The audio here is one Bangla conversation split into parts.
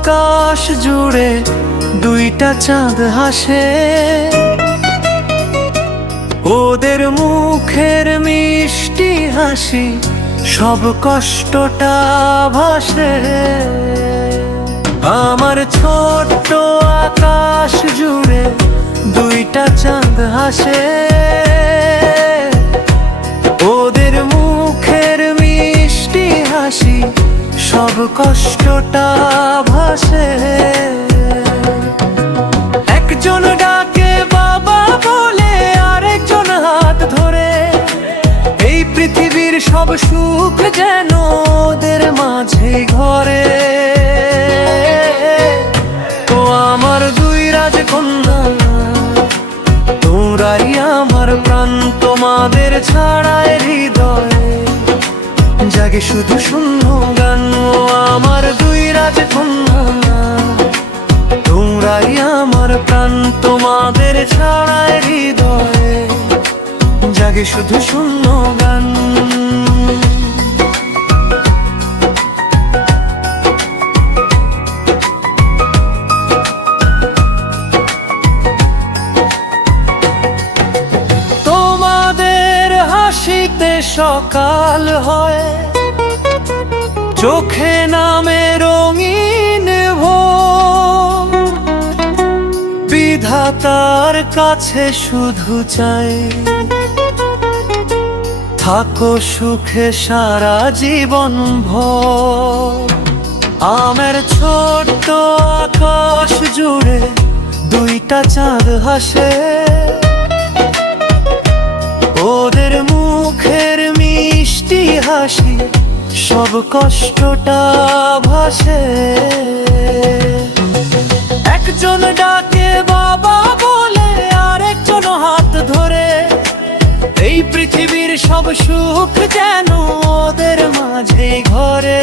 আকাশ জুড়ে দুইটা চাঁদ হাসে, ওদের মুখের মিষ্টি হাসি সব কষ্টটা ভাসে। আমার ছোট্ট আকাশ জুড়ে দুইটা চাঁদ হাসে, ওদের মুখের মিষ্টি হাসি সব কষ্টটা ভাসে। একজন ডাকে বাবা বলে, আরেকজন হাত ধরে, এই পৃথিবীর সব সুখ যেন ওদের মাঝে ঘরে। ও আমার দুই রাজকন্যা, তোমরাই আমার প্রাণ, তোমাদের ছাড়ায় হৃদয়ে জাগে শুধু শূন্য গান। ও আমার দুই রাজকন্যা, তোমরাই আমার প্রাণ, তোমাদের ছাড়ায় হৃদয়ে জাগে শুধু শূন্য গান। তোমাদের হাসিতে সকাল হয়, চোখে নামে রঙিন ভোর। বিধাতার কাছে শুধু চাই, থাকো সুখে সারা জীবন ভর। আমার ছোট্ট আকাশ জুড়ে দুইটা চাঁদ হাসে, ওদের মুখের মিষ্টি হাসি সব কষ্টটা ভাসে। একজন ডাকে বাবা বলে, আরেকজন হাত ধরে, এই পৃথিবীর সব সুখ যেন ওদের মাঝে ঘরে।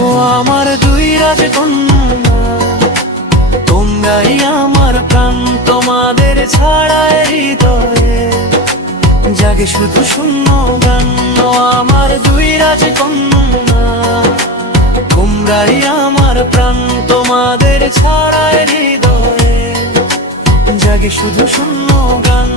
ও আমার দুই রাজকন্যা, তোমরাই আমার প্রাণ, তোমাদের ছাড়ায় হৃদয়ে জাগে শুধু শূন্য গান। ও আমার দুই রাজকন্যা, তোমরাই আমার প্রাণ, তোমাদের ছাড়ায় হৃদয়ে জাগে শুধু শূন্য গান।